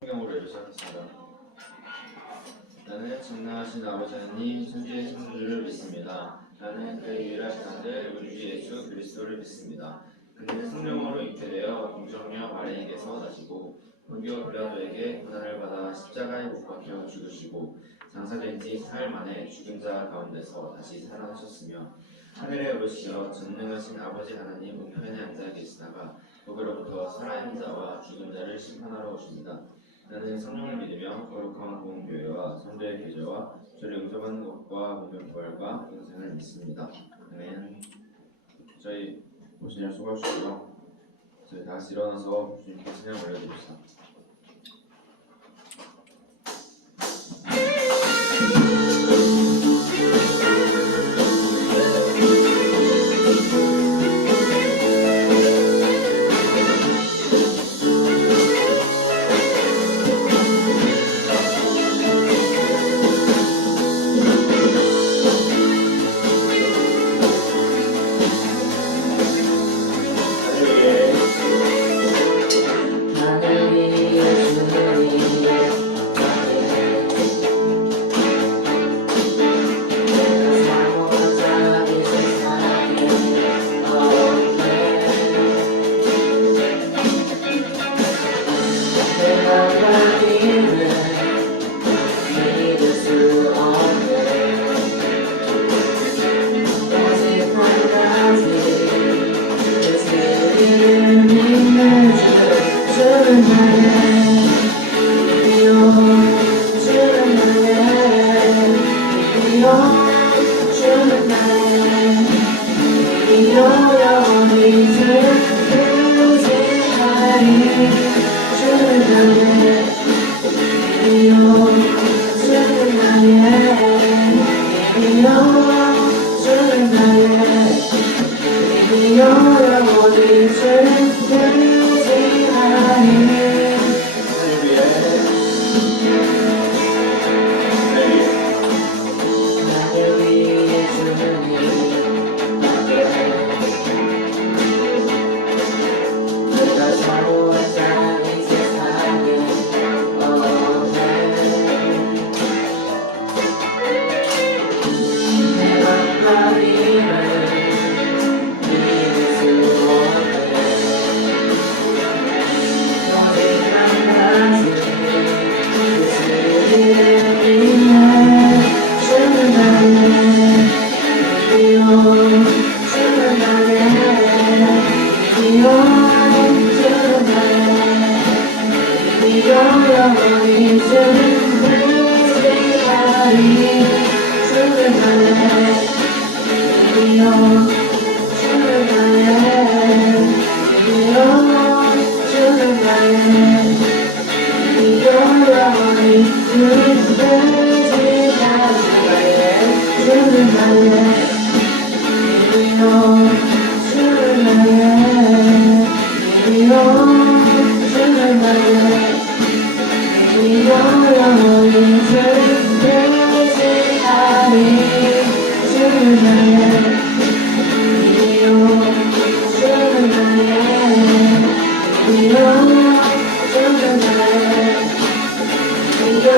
성경으로 읽으셨습니다. 나는 전능하신 아버지 하나님 천지의 창조주를 믿습니다. 나는 그의 유일하신 아들 우리 주 예수 그리스도를 믿습니다. 그는 성령으로 잉태되어 동정녀 마리아에게서 나시고 본디오 빌라도에게 고난을 받아 십자가에 못 박혀 죽으시고 장사된 지 사흘 만에 죽은 자 가운데서 다시 살아나셨으며 하늘에 오르시어 전능하신 아버지 하나님 우편에 앉아 계시다가 거기로부터 살아있는 자와 죽은 자를 심판하러 오십니다. 나는 성령을 믿으며 거룩한 공교회와 성도의 교제와 저를 용서받는 것과 모든 부활과 영생을 믿습니다. 아멘. 저희 모신을 수고하시고요. 저희 다 같이 일어나서 주님께 찬양 올려드립시다.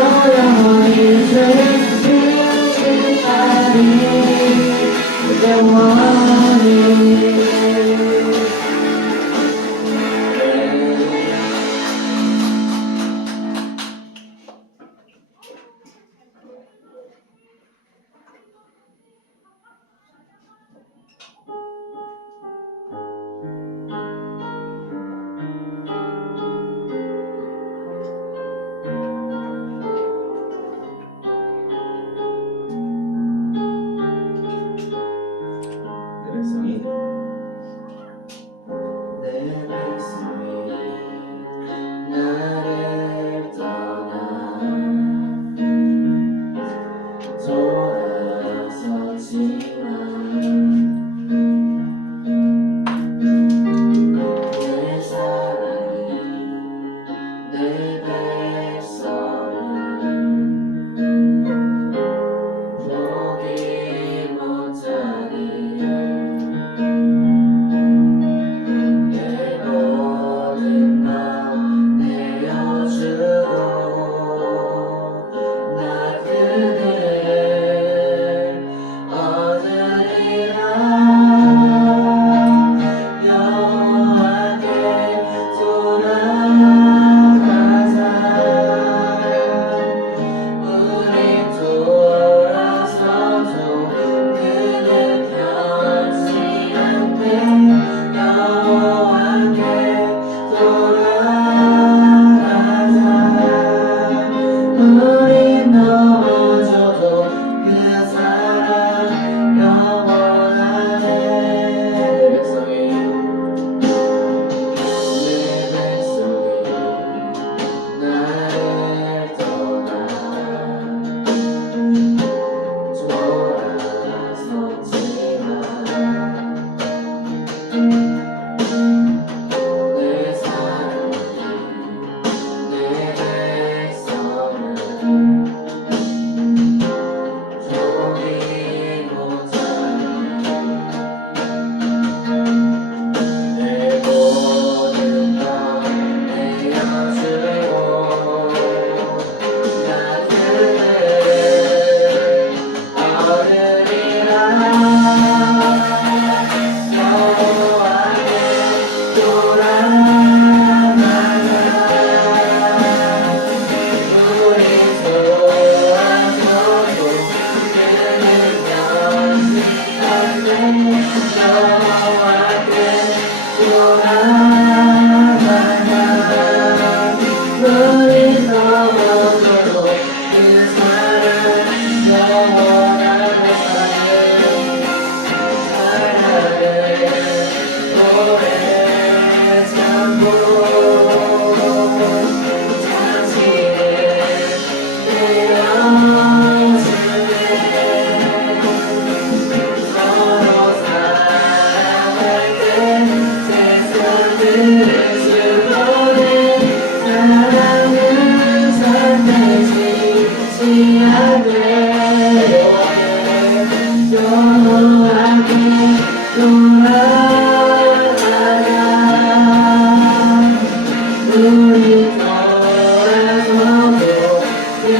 You're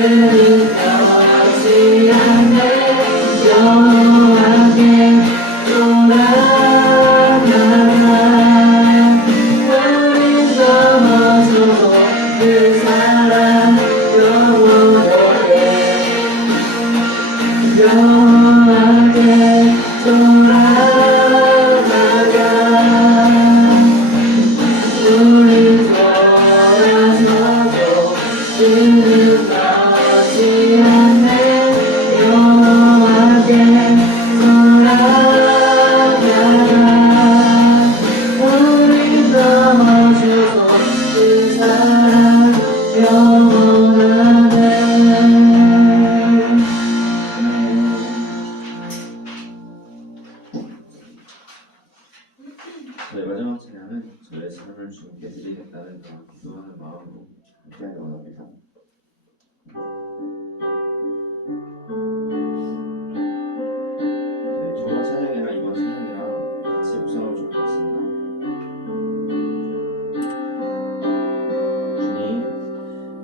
변하지 않네 여호와께 돌아가라 우린 넘어져도 그 사랑 영원하게 여호와께 돌아가라 우리 돌아서도 이는 나지 않네 여호와께 돌아가라 우리 넘어져도 그 사랑 영원하네. 저희 마지막 찬양은 저의 삶을 주님께 드리겠다는 그런 기도하는 마음으로 함께하기 원합니다. 저번 찬양이랑 이번 찬양이랑 같이 묵상하면 좋을 것 같습니다.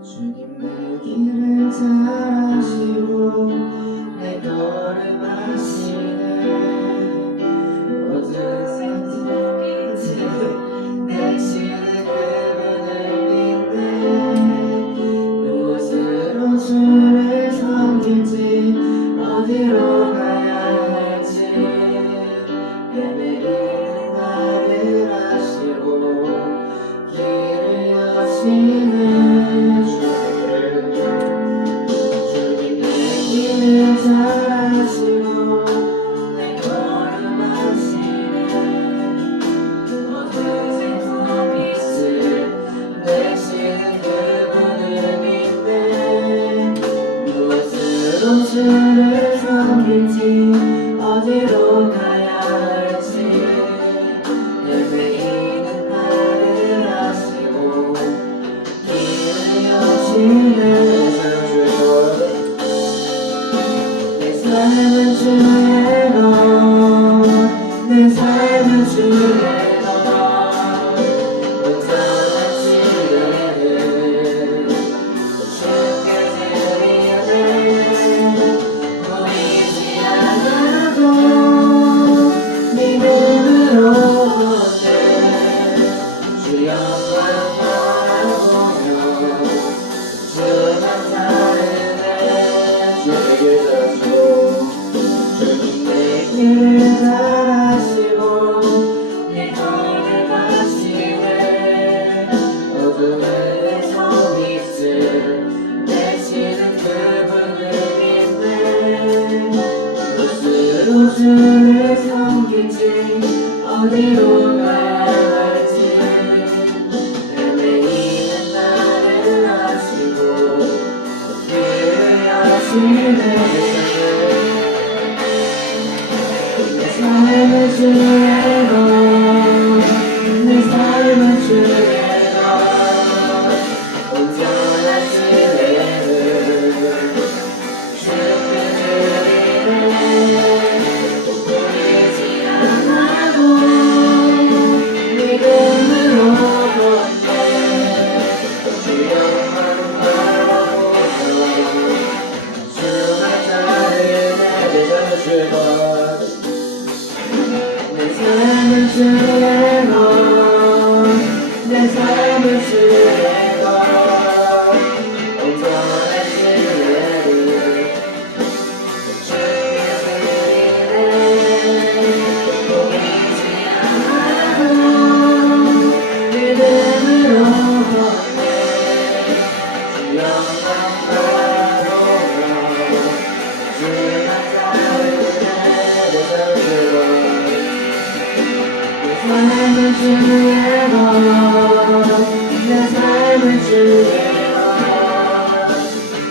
주님 내 길을 잘 아시고 내 걸음하시네 모든 빛을 내시는 그분을 믿네 무엇으로 주를 섬길지 어디로 가야 할지 헤매이는 나를 아시고 길을 여시네 주님 내 길을 잘 아시고 내 걸음하시네 모든 세상 빛을 내시는 그분을 믿네 무엇으로 주를 섬길지 어디로 가야 할지 헤매이는 나를 아시고 길을 여시네 내 삶은 주의 것 내 삶은 주의 것 온전한 시간을 주께 드리네 보이지 않아도 믿음으로 걷네 주 영광 바라보며 주만 따르네 주에게 져주고 주님 내 길을 잘 아시고 내 걸을 마시네 어둠의 성빛을 내시는 그분을 믿네 무엇으로 주를 섬길지 어디로 가야 할지 헤매이는 나를 아시고 길을 여시네 내 삶은 주의 것 내 삶은 주의 것 온전한 신뢰를 주께 드리네 보이지 않아도 믿음으로 걷네 주 영광 바라보며 주만 따르네 내 삶은 주의 것 내 삶은 주의 것 내 삶은 주의 것 온전한 신뢰를 주께 드리네 보이지 않아도 믿음으로 걷네 주 영광 바라보며 주만 따르네 내 삶은 주의 것 내 삶은 주의 것 내 삶은 주의 것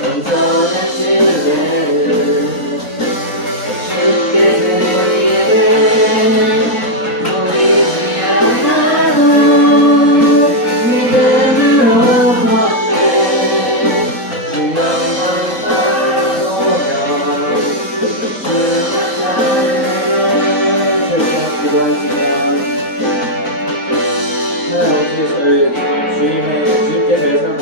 온전한 신뢰를 주께 드리네 보이지 않아도 믿음으로 걷네 주 영광 바라보며 주만 따르네 기도하시며 주님께서 여러분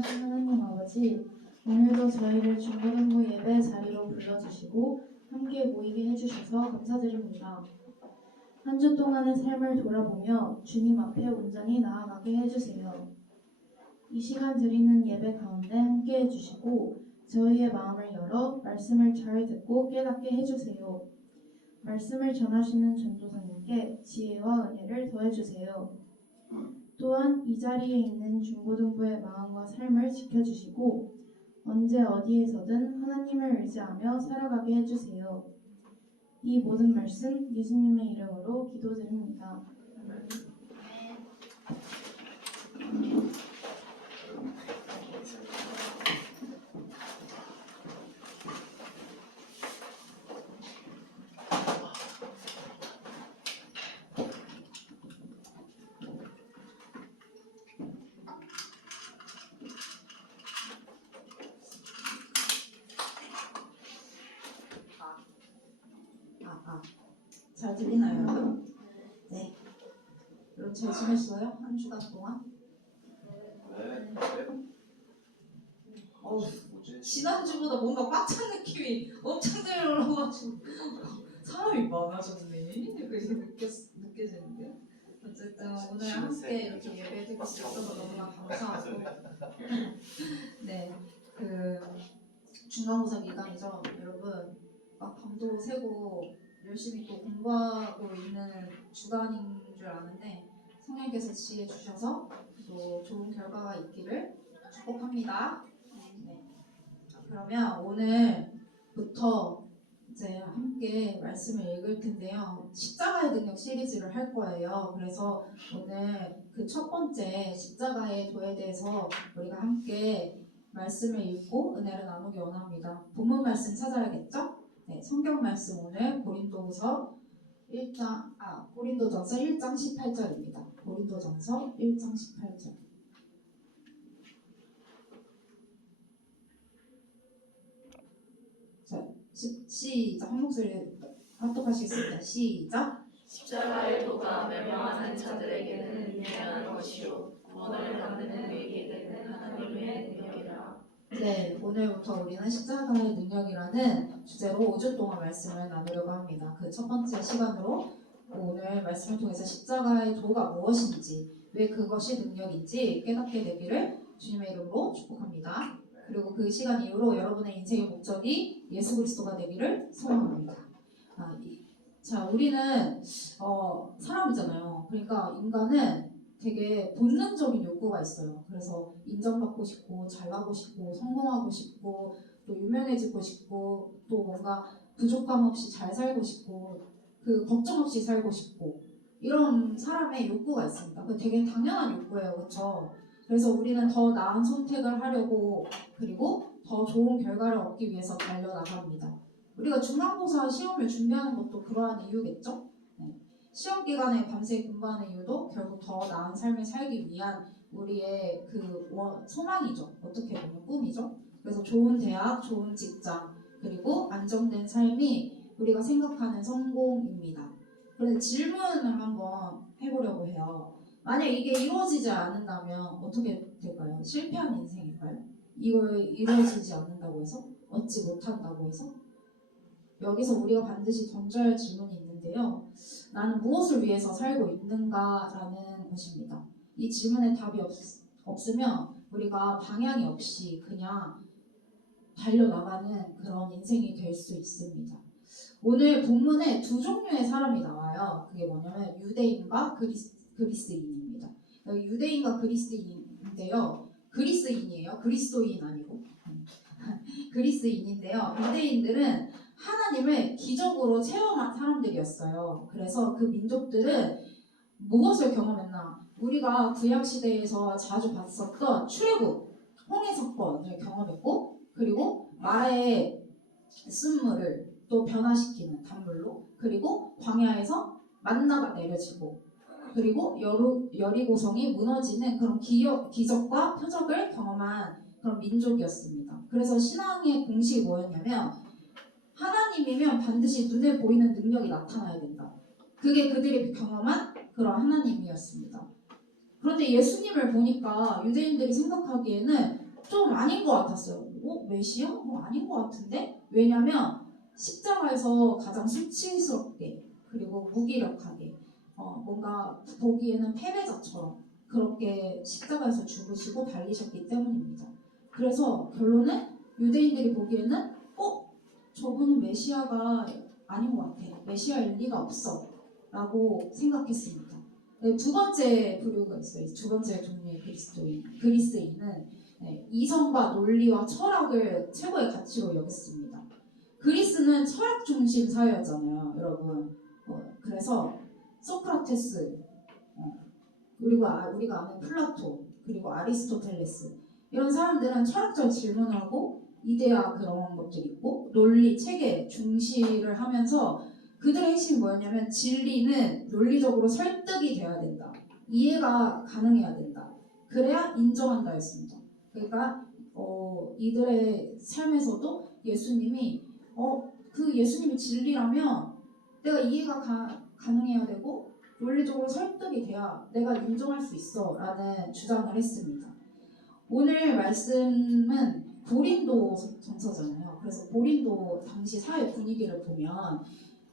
전능하신 하나님 아버지, 오늘도 저희를 중고등부 예배 자리로 불러주시고 함께 모이게 해주셔서 감사드립니다. 한 주 동안의 삶을 돌아보며 주님 앞에 온전히 나아가게 해주세요. 이 시간 드리는 예배 가운데 함께 해주시고 저희의 마음을 열어 말씀을 잘 듣고 깨닫게 해주세요. 말씀을 전하시는 전도사님께 지혜와 은혜를 더해주세요. 또한 이 자리에 있는 중고등부의 마음과 삶을 지켜주시고 언제 어디에서든 하나님을 의지하며 살아가게 해주세요. 이 모든 말씀 예수님의 이름으로 기도드립니다. 잘 들리나요, 여러분? 네. 여러분 잘 지냈어요? 한 주간 동안? 네. 지난주보다 뭔가 꽉 찬 느낌이 엄청 들어가지고 사람이 많아졌네. 그래서 느껴지는데요. 어쨌든 오늘 함께 이렇게 예배 드릴 수 있어서 너무나 감사하고 네, 중간고사 기간이죠, 여러분. 막 밤도 새고 열심히 또 공부하고 있는 주간인 줄 아는데 성령께서 지혜 주셔서 또 좋은 결과가 있기를 축복합니다. 네. 그러면 오늘부터 이제 함께 말씀을 읽을 텐데요. 십자가의 능력 시리즈를 할 거예요. 그래서 오늘 그 첫 번째 십자가의 도에 대해서 우리가 함께 말씀을 읽고 은혜를 나누기 원합니다. 본문 말씀 찾아야겠죠? 네, 성경 말씀 오늘 고린도전서 1장 18절입니다. 고린도전서 1장 18절. 자, 시작. 한 목소리 합독하시겠습니다. 시작. 십자가의 도가 멸망하는 자들에게는 유명한 것이요 구원을 받는 우리에게는 하나님의 능력이라. 네, 오늘부터 우리는 십자가의 능력이라는 주제로 5주 동안 말씀을 나누려고 합니다. 그 첫 번째 시간으로 오늘 말씀을 통해서 십자가의 도가 무엇인지, 왜 그것이 능력인지 깨닫게 되기를 주님의 이름으로 축복합니다. 그리고 그 시간 이후로 여러분의 인생의 목적이 예수 그리스도가 되기를 소망합니다. 자, 우리는 사람이잖아요. 그러니까 인간은 되게 본능적인 욕구가 있어요. 그래서 인정받고 싶고 잘나고 싶고 성공하고 싶고 또 유명해지고 싶고 또 뭔가 부족함 없이 잘 살고 싶고 그 걱정 없이 살고 싶고 이런 사람의 욕구가 있습니다. 그 되게 당연한 욕구예요. 그렇죠? 그래서 우리는 더 나은 선택을 하려고 그리고 더 좋은 결과를 얻기 위해서 달려나갑니다. 우리가 중간고사 시험을 준비하는 것도 그러한 이유겠죠? 네. 시험 기간에 밤새 공부하는 이유도 결국 더 나은 삶을 살기 위한 우리의 소망이죠. 어떻게 보면 꿈이죠. 그래서 좋은 대학, 좋은 직장, 그리고 안정된 삶이 우리가 생각하는 성공입니다. 그런데 질문을 한번 해보려고 해요. 만약 이게 이루어지지 않는다면 어떻게 될까요? 실패한 인생일까요? 이걸 이루어지지 않는다고 해서? 얻지 못한다고 해서? 여기서 우리가 반드시 던져야 할 질문이 있는데요. 나는 무엇을 위해서 살고 있는가라는 것입니다. 이 질문에 답이 없으면 우리가 방향이 없이 그냥 달려나가는 그런 인생이 될 수 있습니다. 오늘 본문에 두 종류의 사람이 나와요. 그게 뭐냐면 유대인과 그리스인입니다. 유대인과 그리스인인데요. 그리스인이에요. 그리스도인 아니고. 그리스인인데요. 유대인들은 하나님을 기적으로 체험한 사람들이었어요. 그래서 그 민족들은 무엇을 경험했나? 우리가 구약시대에서 자주 봤었던 출애굽, 홍해 사건을 경험했고 그리고 마라의 쓴물을 또 변화시키는 단물로 그리고 광야에서 만나가 내려지고 그리고 여리고성이 무너지는 그런 기적과 표적을 경험한 그런 민족이었습니다. 그래서 신앙의 공식이 뭐였냐면 하나님이면 반드시 눈에 보이는 능력이 나타나야 된다. 그게 그들이 경험한 그런 하나님이었습니다. 그런데 예수님을 보니까 유대인들이 생각하기에는 좀 아닌 것 같았어요. 메시아? 아닌 것 같은데? 왜냐면 십자가에서 가장 수치스럽게 그리고 무기력하게 뭔가 보기에는 패배자처럼 그렇게 십자가에서 죽으시고 달리셨기 때문입니다. 그래서 결론은 유대인들이 보기에는 저분은 메시아가 아닌 것 같아. 메시아일 리가 없어. 라고 생각했습니다. 네, 두 번째 부류가 있어요. 두 번째 종류의 그리스인은 이성과 논리와 철학을 최고의 가치로 여겼습니다. 그리스는 철학 중심 사회였잖아요, 여러분. 그래서 소크라테스, 그리고 우리가 아는 플라토, 그리고 아리스토텔레스 이런 사람들은 철학적 질문을 하고 이데아 그런 것들이 있고 논리, 체계 중시를 하면서 그들의 핵심이 뭐였냐면 진리는 논리적으로 설득이 돼야 된다. 이해가 가능해야 된다. 그래야 인정한다 했습니다. 그러니까 이들의 삶에서도 예수님이 그 예수님이 진리라면 내가 이해가 가능해야 되고 논리적으로 설득이 돼야 내가 인정할 수 있어 라는 주장을 했습니다. 오늘 말씀은 고린도 전서잖아요. 그래서 고린도 당시 사회 분위기를 보면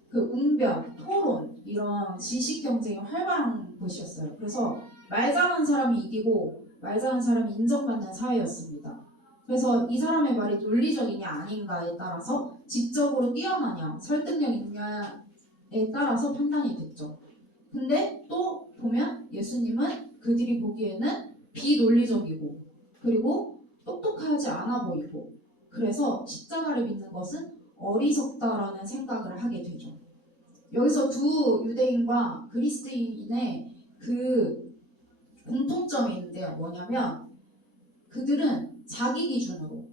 그 웅변, 토론 이런 지식 경쟁이 활발한 곳이었어요. 그래서 말 잘하는 사람이 이기고 말 잘하는 사람이 인정받는 사회였습니다. 그래서 이 사람의 말이 논리적이냐 아닌가에 따라서 지적으로 뛰어나냐 설득력 있냐에 따라서 판단이 됐죠. 근데 또 보면 예수님은 그들이 보기에는 비논리적이고 그리고 똑똑하지 않아 보이고 그래서 십자가를 믿는 것은 어리석다라는 생각을 하게 되죠. 여기서 두 유대인과 그리스인의 그 공통점이 있는데요. 뭐냐면 그들은 자기 기준으로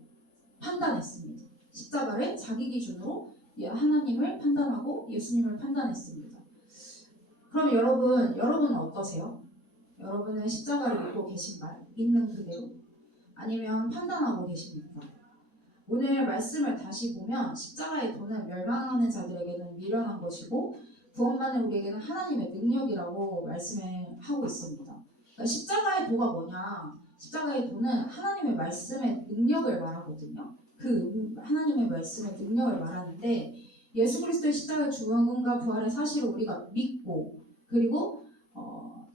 판단했습니다. 십자가를 자기 기준으로 하나님을 판단하고 예수님을 판단했습니다. 그럼 여러분은 어떠세요? 여러분은 십자가를 믿고 계신가요? 있는 그대로? 아니면 판단하고 계십니까? 오늘 말씀을 다시 보면 십자가의 도는 멸망하는 자들에게는 미련한 것이고 구원받는 우리에게는 하나님의 능력이라고 말씀을 하고 있습니다. 그러니까 십자가의 도가 뭐냐? 십자가의 도는 하나님의 말씀의 능력을 말하거든요. 그 하나님의 말씀의 능력을 말하는데 예수 그리스도의 십자가의 죽음과 부활의 사실을 우리가 믿고 그리고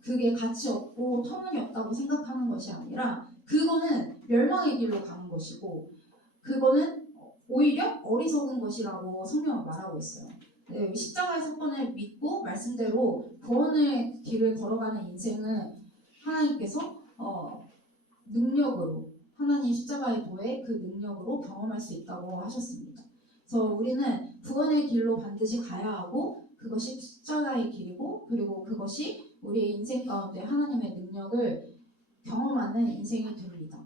그게 가치 없고 터무니없다고 생각하는 것이 아니라 그거는 멸망의 길로 가는 것이고 그거는 오히려 어리석은 것이라고 성경은 말하고 있어요. 네, 십자가의 사건을 믿고 말씀대로 구원의 길을 걸어가는 인생은 하나님께서 능력으로 하나님 십자가의 도의 그 능력으로 경험할 수 있다고 하셨습니다. 그래서 우리는 구원의 길로 반드시 가야 하고 그것이 십자가의 길이고 그리고 그것이 우리의 인생 가운데 하나님의 능력을 경험하는 인생이 됩니다.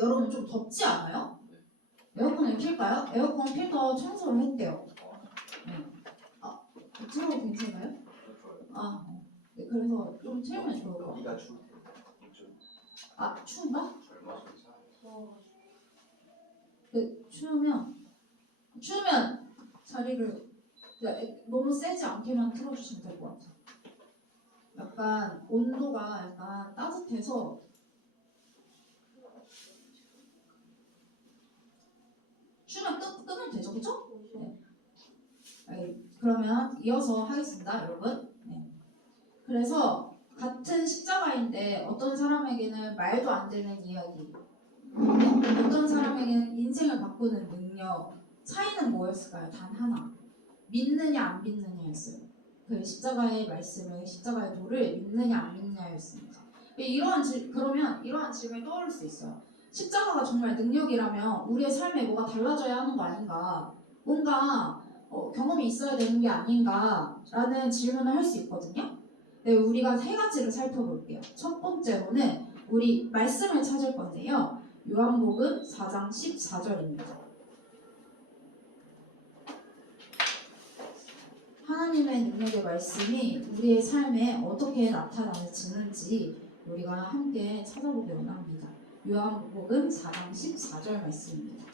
여러분 좀 덥지 않아요? 에어컨을 킬까요? 에어컨 필터 청소를 했대요. 네. 틀어도 괜찮아요? 네, 그래서 좀 틀면 좋을 것 같아요. 여기가 추울 텐데. 추운가? 젊어서 네, 추우면 자리를 너무 세지 않게만 틀어주시면 될 것 같아요. 약간 온도가 약간 따뜻해서 추우면 끄면 되죠, 그쵸? 네. 그러면 이어서 하겠습니다, 여러분. 네. 그래서 같은 십자가인데 어떤 사람에게는 말도 안 되는 이야기, 어떤 사람에게는 인생을 바꾸는 능력, 차이는 뭐였을까요? 단 하나. 믿느냐 안 믿느냐였어요. 그 십자가의 말씀을, 십자가의 도를 믿느냐 안 믿느냐였습니다. 그러면 이러한 질문이 떠오를 수 있어요. 십자가가 정말 능력이라면 우리의 삶에 뭐가 달라져야 하는 거 아닌가? 뭔가 경험이 있어야 되는 게 아닌가라는 질문을 할 수 있거든요. 네, 우리가 세 가지를 살펴볼게요. 첫 번째로는 우리 말씀을 찾을 건데요. 요한복음 4장 14절입니다. 하나님의 능력의 말씀이 우리의 삶에 어떻게 나타나지는지 우리가 함께 찾아보기 원합니다. 요한복음 4장 14절 말씀입니다.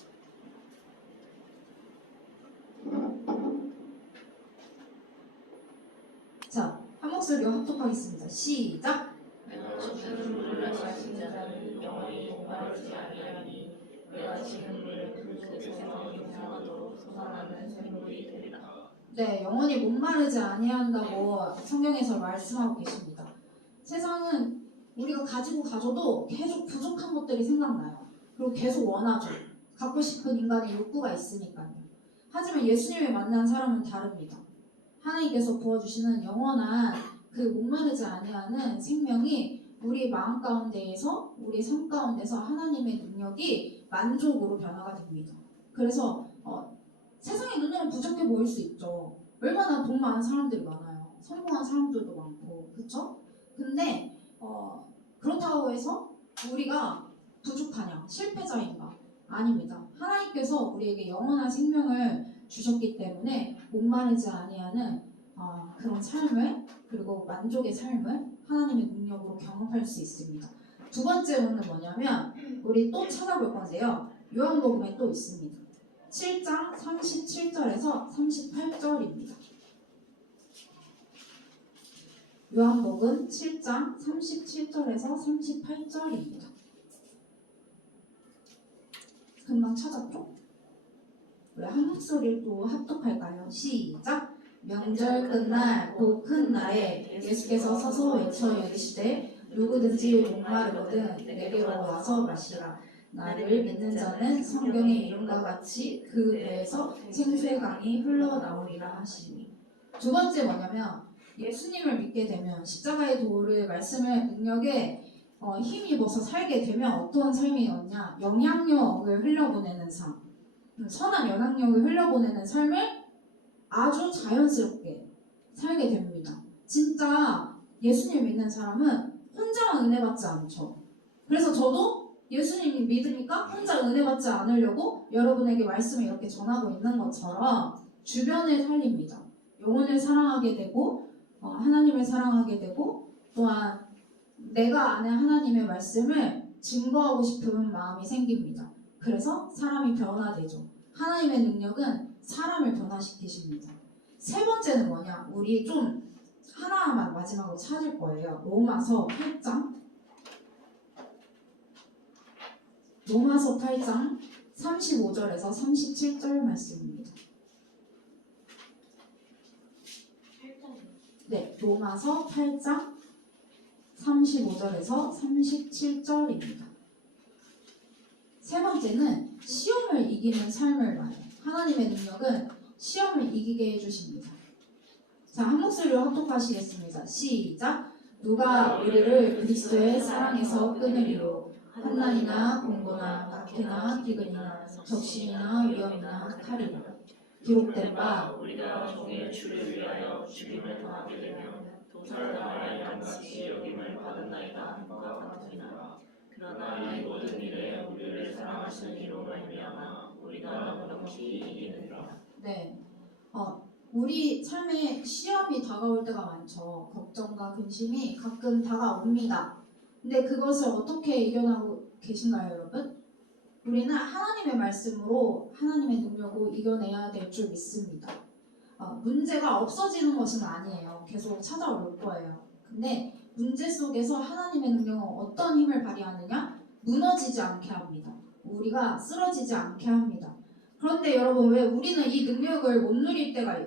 자, 한 목소리로 합독하겠습니다. 시작! 내가 주는 물을 마신 자는 영원히 목마르지 아니하리라. 네, 영원히 목마르지 아니한다고 성경에서 말씀하고 계십니다. 세상은 우리가 가지고 가져도 계속 부족한 것들이 생각나요. 그리고 계속 원하죠. 갖고 싶은 인간의 욕구가 있으니까요. 하지만 예수님을 만난 사람은 다릅니다. 하나님께서 부어주시는 영원한 그 목마르지 아니하는 생명이 우리 마음 가운데에서, 우리 삶 가운데서 하나님의 능력이 만족으로 변화가 됩니다. 그래서 세상의 눈으로는 부족해 보일 수 있죠. 얼마나 돈 많은 사람들이 많아요. 성공한 사람들도 많고, 그렇죠? 근데 그렇다고 해서 우리가 부족하냐, 실패자인가? 아닙니다. 하나님께서 우리에게 영원한 생명을 주셨기 때문에 목마르지 아니하는 그런 삶을, 그리고 만족의 삶을 하나님의 능력으로 경험할 수 있습니다. 두 번째로는 뭐냐면 우리 또 찾아볼 건데요. 요한복음에 또 있습니다. 7장 37절에서 38절입니다. 요한복음 7장 37절에서 38절입니다. 금방 찾았죠? 우리 한 목소리를 또 합독할까요? 시작! 명절 끝날 곧 큰 날에 예수께서 서서 외쳐 이르시되 누구든지 목마르거든 내게로 와서 마시라. 나를 믿는 자는 성경의 이름과 같이 그 배에서 생수의 강이 흘러나오리라 하시니. 두 번째 뭐냐면 예수님을 믿게 되면 십자가의 도를 말씀을 능력에 힘입어서 살게 되면 어떤 삶이 오냐, 영향력을 흘려보내는 삶, 선한 영향력을 흘려보내는 삶을 아주 자연스럽게 살게 됩니다. 진짜 예수님 믿는 사람은 혼자만 은혜 받지 않죠. 그래서 저도 예수님 믿으니까 혼자 은혜 받지 않으려고 여러분에게 말씀을 이렇게 전하고 있는 것처럼 주변을 살립니다. 영혼을 사랑하게 되고 하나님을 사랑하게 되고 또한 내가 아는 하나님의 말씀을 증거하고 싶은 마음이 생깁니다. 그래서 사람이 변화되죠. 하나님의 능력은 사람을 변화시키십니다. 세 번째는 뭐냐? 우리 좀 하나만 마지막으로 찾을 거예요. 로마서 8장 35절에서 37절 말씀입니다. 네, 로마서 8장 35절에서 37절입니다. 세 번째는 시험을 이기는 삶을 말해요. 하나님의 능력은 시험을 이기게 해주십니다. 자, 한 목소리로 합독하시겠습니다. 시작! 누가 우리를 그리스도의 사랑에서 끊으리요? 환난이나 공고나 박해나 기근이나 적신이나 위험이나 칼이라. 기록된 바 우리가 종의 주를 위하여 죽임을 당하게 되며 도살당하여 양같이 여김을 받았나이다 함과 같으니라. 그러나 이 모든 일에 우리를 사랑하시는 이로 말미암아 우리가 넉넉히 이기느니라. 네, 우리 삶에 시험이 다가올 때가 많죠. 걱정과 근심이 가끔 다가옵니다. 근데 그것을 어떻게 이겨나고 계신가요, 여러분? 우리는 하나님의 말씀으로 하나님의 능력으로 이겨내야 될 줄 믿습니다. 문제가 없어지는 것은 아니에요. 계속 찾아올 거예요. 근데 문제 속에서 하나님의 능력은 어떤 힘을 발휘하느냐? 무너지지 않게 합니다. 우리가 쓰러지지 않게 합니다. 그런데 여러분, 왜 우리는 이 능력을 못 누릴 때가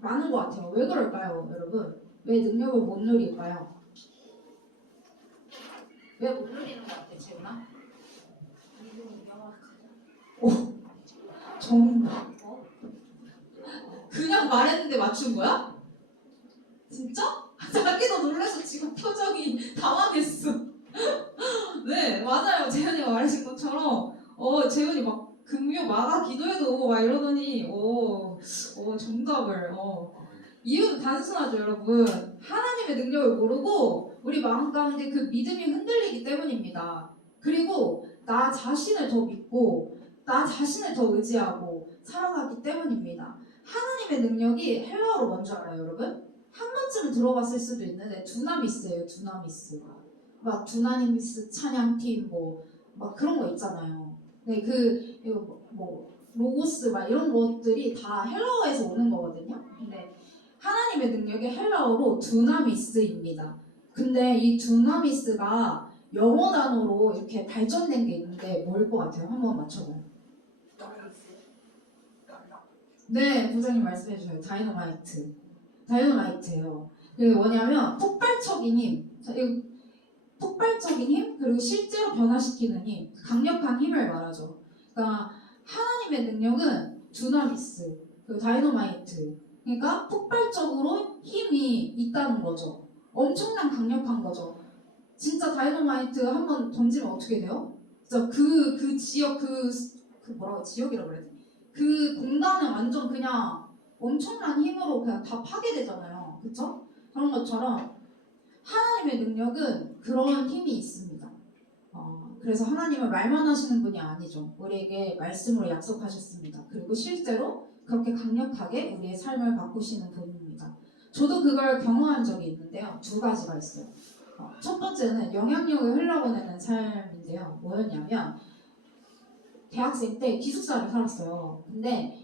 많은 것 같아요? 왜 그럴까요, 여러분? 왜 능력을 못 누릴까요? 왜 못 누리는 것 같아, 재훈아? 오, 정답. 그냥 말했는데 맞춘 거야? 진짜? 자기도 놀라서 지금 표정이 당황했어. 네, 맞아요. 재현이가 말하신 것처럼 재현이 막 금요 마가 기도해도 막 이러더니 정답을 이유는 단순하죠, 여러분. 하나님의 능력을 모르고 우리 마음 가운데 그 믿음이 흔들리기 때문입니다. 그리고 나 자신을 더 믿고 나 자신을 더 의지하고 살아가기 때문입니다. 하나님의 능력이 헬라어로 뭔지 알아요, 여러분? 한 번쯤은 들어봤을 수도 있는데 두나미스예요, 두나미스. 막 두나미스 찬양팀 막 그런 거 있잖아요. 네, 로고스 막 이런 것들이 다 헬라어에서 오는 거거든요. 근데 하나님의 능력이 헬라어로 두나미스입니다. 근데 이 두나미스가 영어 단어로 이렇게 발전된 게 있는데 뭘 것 같아요? 한번 맞춰봐요. 네, 부장님 말씀해 주셔요. 다이너마이트예요. 그게 뭐냐면 폭발적인 힘, 폭발적인 힘 그리고 실제로 변화시키는 힘, 강력한 힘을 말하죠. 그러니까 하나님의 능력은 두나미스, 그 다이너마이트. 그러니까 폭발적으로 힘이 있다는 거죠. 엄청난 강력한 거죠. 진짜 다이너마이트 한번 던지면 어떻게 돼요? 진짜 그 지역 지역이라고 그래야 돼? 그 공간은 완전 그냥 엄청난 힘으로 그냥 다 파괴되잖아요. 그쵸? 그런 것처럼 하나님의 능력은 그런 힘이 있습니다. 그래서 하나님은 말만 하시는 분이 아니죠. 우리에게 말씀으로 약속하셨습니다. 그리고 실제로 그렇게 강력하게 우리의 삶을 바꾸시는 분입니다. 저도 그걸 경험한 적이 있는데요. 두 가지가 있어요. 첫 번째는 영향력을 흘러보내는 삶인데요. 뭐였냐면 대학생 때 기숙사를 살았어요. 근데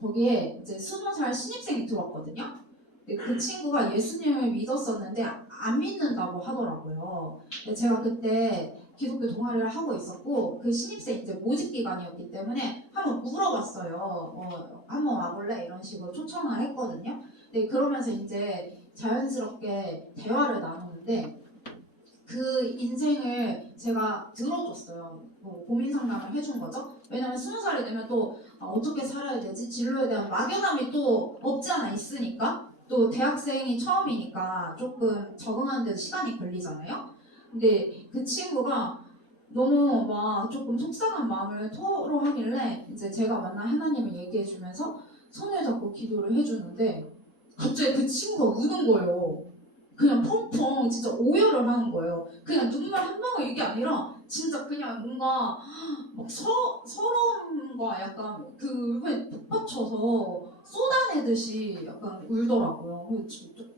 거기에 이제 20살 신입생이 들어왔거든요. 근데 그 친구가 예수님을 믿었었는데 안 믿는다고 하더라고요. 근데 제가 그때 기독교 동아리를 하고 있었고 그 신입생 이제 모집 기간이었기 때문에 한번 물어봤어요. 한번 와볼래? 이런 식으로 초청을 했거든요. 근데 그러면서 이제 자연스럽게 대화를 나누는데 그 인생을 제가 들어줬어요. 고민 상담을 해준 거죠. 왜냐면 20살이 되면 또 어떻게 살아야 되지? 진로에 대한 막연함이 또 없지 않아 있으니까 또 대학생이 처음이니까 조금 적응하는 데 시간이 걸리잖아요. 근데 그 친구가 너무 막 조금 속상한 마음을 토로하길래 이제 제가 만난 하나님을 얘기해주면서 손을 잡고 기도를 해주는데 갑자기 그 친구가 우는 거예요. 그냥 펑펑 진짜 오열을 하는 거예요. 그냥 눈물 한 방울 이게 아니라 진짜 그냥 뭔가 막 서러움과 약간 그 울분에 북받쳐서 쏟아내듯이 약간 울더라고요.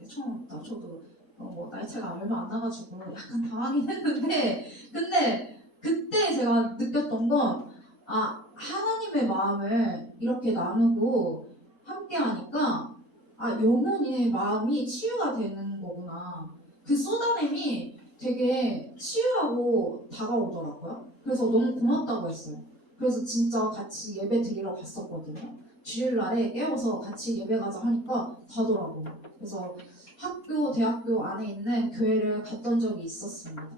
처음 저도 뭐 나이 차가 얼마 안 나가지고 약간 당하긴 했는데 근데 그때 제가 느꼈던 건 하나님의 마음을 이렇게 나누고 함께 하니까 영혼의 마음이 치유가 되는 거구나. 그 쏟아냄이 되게 치유하고 다가오더라고요. 그래서 너무 고맙다고 했어요. 그래서 진짜 같이 예배 드리러 갔었거든요. 주일날에 깨워서 같이 예배 가자 하니까 가더라고요. 그래서 학교, 대학교 안에 있는 교회를 갔던 적이 있었습니다.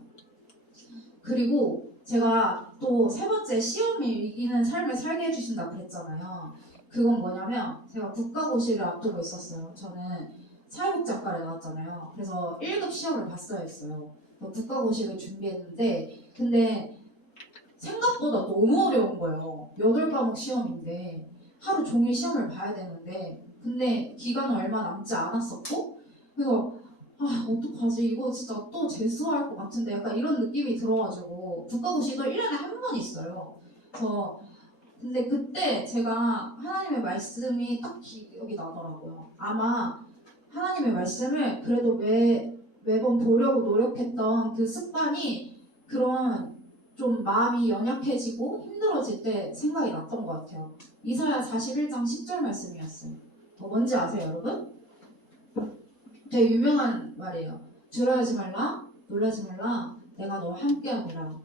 그리고 제가 또 세 번째 시험을 이기는 삶을 살게 해주신다고 그랬잖아요. 그건 뭐냐면 제가 국가고시를 앞두고 있었어요. 저는 사회복지학과를 나왔잖아요. 그래서 1급 시험을 봤어야 했어요. 국가고시를 준비했는데 근데 생각보다 너무 어려운 거예요. 8과목 시험인데 하루 종일 시험을 봐야 되는데 근데 기간은 얼마 남지 않았었고 그래서 어떡하지 이거 진짜 또 재수할 것 같은데 약간 이런 느낌이 들어가지고 국가고시도 1년에 한 번 있어요. 그래서 근데 그때 제가 하나님의 말씀이 딱 기억이 나더라고요. 아마 하나님의 말씀을 그래도 매번 보려고 노력했던 그 습관이 그런 좀 마음이 연약해지고 힘들어질 때 생각이 났던 것 같아요. 이사야 41장 10절 말씀이었어요. 뭔지 아세요, 여러분? 되게 유명한 말이에요. 두려워하지 말라, 놀라지 말라, 내가 너와 함께하리라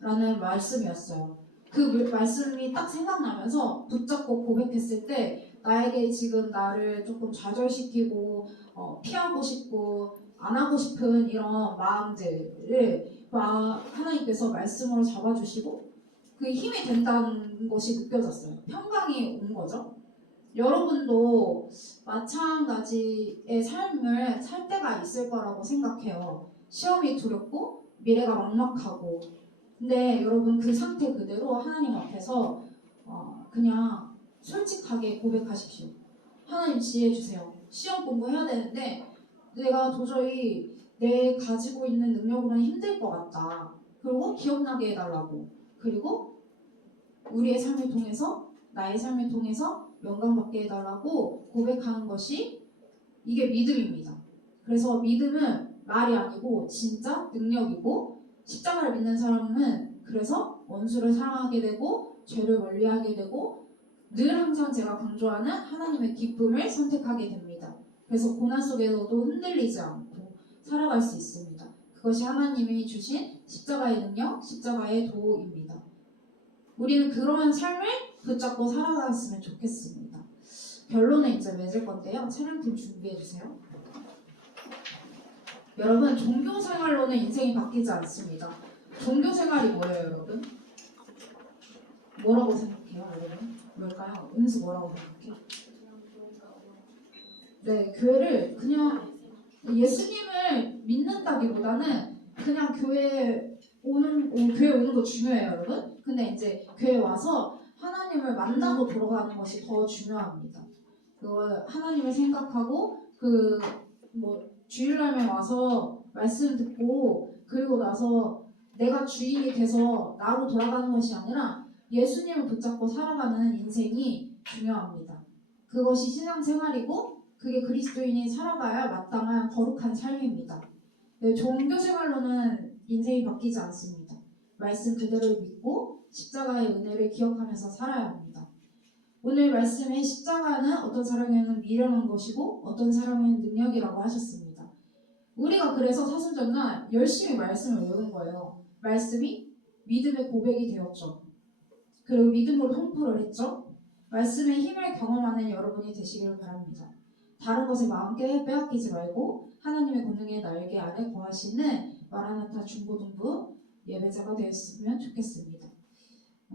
라는 말씀이었어요. 그 말씀이 딱 생각나면서 붙잡고 고백했을 때 나에게 지금 나를 조금 좌절시키고 피하고 싶고 안 하고 싶은 이런 마음들을 하나님께서 말씀으로 잡아주시고 그 힘이 된다는 것이 느껴졌어요. 평강이 온 거죠. 여러분도 마찬가지의 삶을 살 때가 있을 거라고 생각해요. 시험이 두렵고 미래가 막막하고 근데 여러분 그 상태 그대로 하나님 앞에서 그냥 솔직하게 고백하십시오. 하나님 지혜 주세요. 시험 공부해야 되는데 내가 도저히 내 가지고 있는 능력으로는 힘들 것 같다. 그리고 기억나게 해달라고. 그리고 우리의 삶을 통해서 나의 삶을 통해서 영광받게 해달라고 고백하는 것이 이게 믿음입니다. 그래서 믿음은 말이 아니고 진짜 능력이고 십자가를 믿는 사람은 그래서 원수를 사랑하게 되고 죄를 멀리하게 되고 늘 항상 제가 강조하는 하나님의 기쁨을 선택하게 됩니다. 그래서 고난 속에서도 흔들리지 않고 살아갈 수 있습니다. 그것이 하나님이 주신 십자가의 능력, 십자가의 도입니다. 우리는 그러한 삶을 붙잡고 살아갔으면 좋겠습니다. 결론을 이제 맺을 건데요. 촬영팀 준비해 주세요. 여러분, 종교 생활로는 인생이 바뀌지 않습니다. 종교 생활이 뭐예요, 여러분? 뭐라고 생각해요, 여러분? 뭘까요? 은수 뭐라고 생각해? 네, 교회를 그냥 예수님을 믿는다기보다는 그냥 교회에 오는 거 중요해요, 여러분. 근데 이제 교회 와서 하나님을 만나고 돌아가는 것이 더 중요합니다. 그 하나님을 생각하고 주일날에 와서 말씀 듣고 그리고 나서 내가 주인이 돼서 나로 돌아가는 것이 아니라 예수님을 붙잡고 살아가는 인생이 중요합니다. 그것이 신앙생활이고 그게 그리스도인이 살아가야 마땅한 거룩한 삶입니다. 네, 종교 생활로는 인생이 바뀌지 않습니다. 말씀 그대로 믿고 십자가의 은혜를 기억하면서 살아야 합니다. 오늘 말씀의 십자가는 어떤 사람에게는 미련한 것이고 어떤 사람에게는 능력이라고 하셨습니다. 우리가 그래서 사순전날 열심히 말씀을 외운 거예요. 말씀이 믿음의 고백이 되었죠. 그리고 믿음으로 통포를 했죠. 말씀의 힘을 경험하는 여러분이 되시기를 바랍니다. 다른 것에 마음 빼앗기지 말고 하나님의 권능의 날개 아래 거하시는 마라나타 중고등부 예배자가 되었으면 좋겠습니다.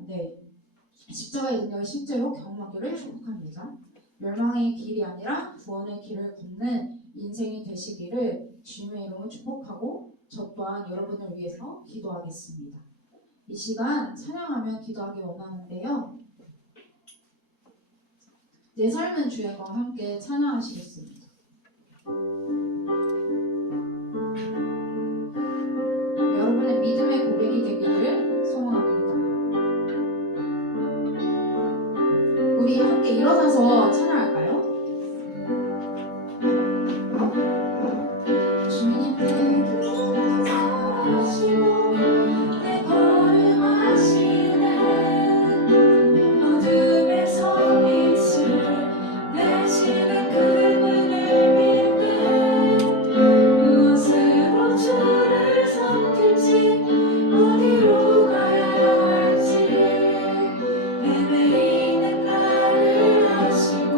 네, 십자가의 능력을 실제로 경험하기를 축복합니다. 멸망의 길이 아니라 구원의 길을 걷는 인생이 되시기를 주님의 이름으로 축복하고 저 또한 여러분을 위해서 기도하겠습니다. 이 시간 찬양하며 기도하기 원하는데요. 내 삶은 주의 것 함께 찬양하시겠습니다. 여러분의 믿음의 고백이 되기를 소원합니다. 우리 함께 일어나서 찬양할까요? 어디로 가야 할지 헤매이는 나를 아시고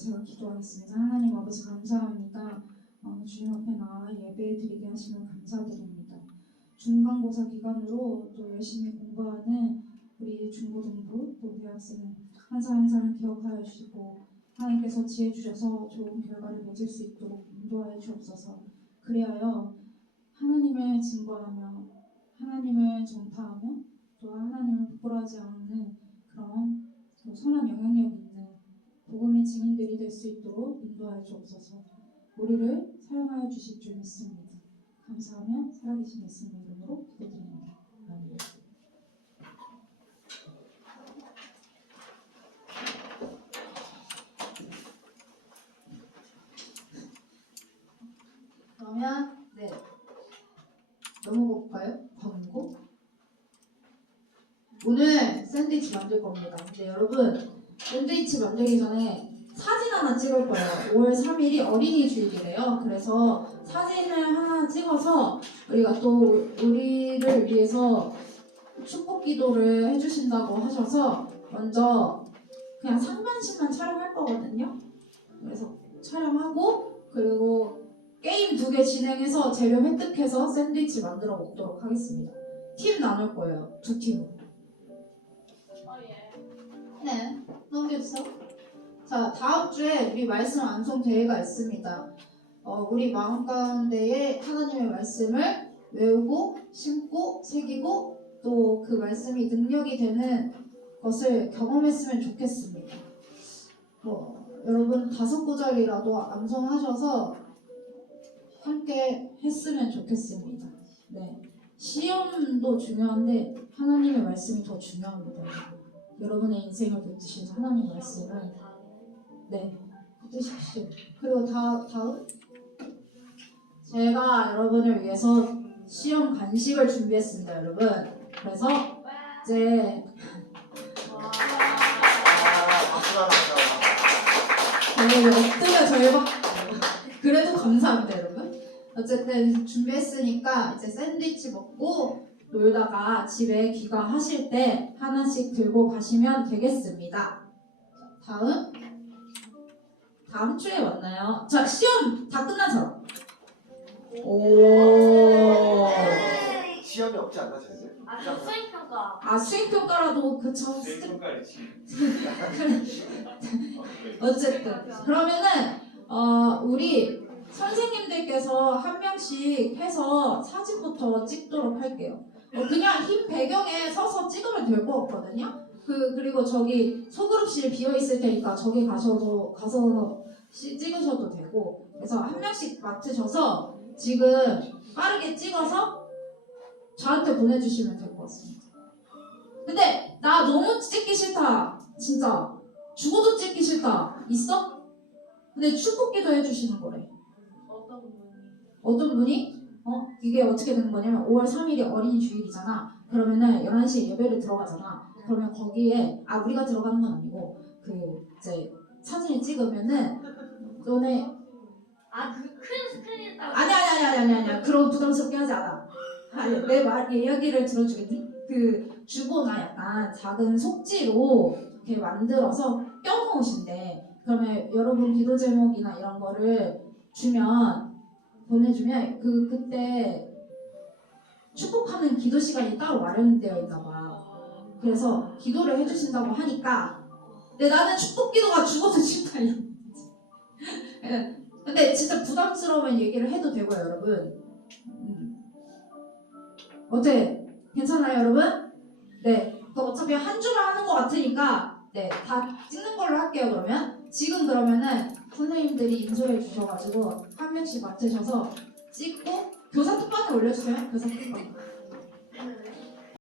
제가 기도하겠습니다. 하나님 아버지 감사합니다. 주님 앞에 나와 예배 드리게 하시면 감사드립니다. 중간고사 기간으로 또 열심히 공부하는 우리 중고등부 또 대학생 한 사람 한 사람 기억하여 주시고 하나님께서 지혜 주셔서 좋은 결과를 맺을 수 있도록 인도하여 주옵소서. 그리하여 하나님을 증거하며 하나님을 전파하며 또 하나님을 부끄러워하지 않는 그런 또 선한 영향력 있는 복음의 증인들이 될 수 있도록 인도하여 주옵소서. 우리를 사용하여 주실 줄 믿습니다. 감사하며 살아계신 예수님의 이름으로 기도드립니다. 아멘. 그러면 넘어볼까요? 광고. 오늘 샌드위치 만들 겁니다. 근데 여러분 샌드위치 만들기 전에 사진 하나 찍을 거예요. 5월 3일이 어린이 주일이래요. 그래서 사진을 하나 찍어서 우리가 또 우리를 위해서 축복 기도를 해주신다고 하셔서 먼저 그냥 상반신만 촬영할 거거든요. 그래서 촬영하고 그리고 게임 2개 진행해서 재료 획득해서 샌드위치 만들어 먹도록 하겠습니다. 팀 나눌 거예요. 2팀으로. 네, 넘겨주세요. 자, 다음 주에 우리 말씀 암송 대회가 있습니다. 우리 마음 가운데에 하나님의 말씀을 외우고 심고 새기고 또 그 말씀이 능력이 되는 것을 경험했으면 좋겠습니다. 여러분 5구절이라도 암송하셔서 함께 했으면 좋겠습니다. 네, 시험도 중요한데 하나님의 말씀이 더 중요합니다. 여러분의 인생을 붙드신 하나님의 말씀을 붙드십시오. 그리고 다음 제가 여러분을 위해서 시험 간식을 준비했습니다, 여러분. 그래서 이제 엎드려 절박. 그래도 감사합니다, 여러분. 어쨌든 준비했으니까 이제 샌드위치 먹고 놀다가 집에 귀가하실 때 하나씩 들고 가시면 되겠습니다. 다음 주에 만나요. 자, 시험 다 끝난 사람. 오. 시험이 없지 않나 쟤네? 수행평가. 수행평가라도 그쵸. 수행평가이지. 어쨌든 그러면은 우리 선생님들께서 한 명씩 해서 사진부터 찍도록 할게요. 그냥 흰 배경에 서서 찍으면 될 것 같거든요. 그리고 저기 소그룹실 비어 있을 테니까 저기 가서 찍으셔도 되고. 그래서 한 명씩 맡으셔서 지금 빠르게 찍어서 저한테 보내주시면 될 것 같습니다. 근데 나 너무 찍기 싫다. 진짜 죽어도 찍기 싫다. 있어? 근데 축복기도 해주시는 거래. 어떤 분이? 이게 어떻게 되는 거냐면 5월 3일이 어린이 주일이잖아. 그러면은 11시에 예배를 들어가잖아. 그러면 거기에 우리가 들어가는 건 아니고 이제 사진을 찍으면은 너네 큰 스크린 있다고. 아니야. 그런 부담스럽게 하지 않아. 내 이야기를 들어주겠니? 주보나 약간 작은 속지로 이렇게 만들어서 껴놓으신대. 그러면 여러분 기도 제목이나 이런 거를 보내주면 그때 축복하는 기도 시간이 따로 마련되어 있나 봐. 그래서 기도를 해주신다고 하니까 근데 나는 축복 기도가 죽어도 싫다. 근데 진짜 부담스러우면 얘기를 해도 되고요, 여러분. 어때? 괜찮아요, 여러분? 네. 어차피 한 주만 하는 것 같으니까 다 찍는 걸로 할게요, 그러면. 지금 그러면은 선생님들이 인솔해 주셔가지고 한 명씩 맡으셔서 찍고 교사 톡방에 올려주세요. 교사 톡방.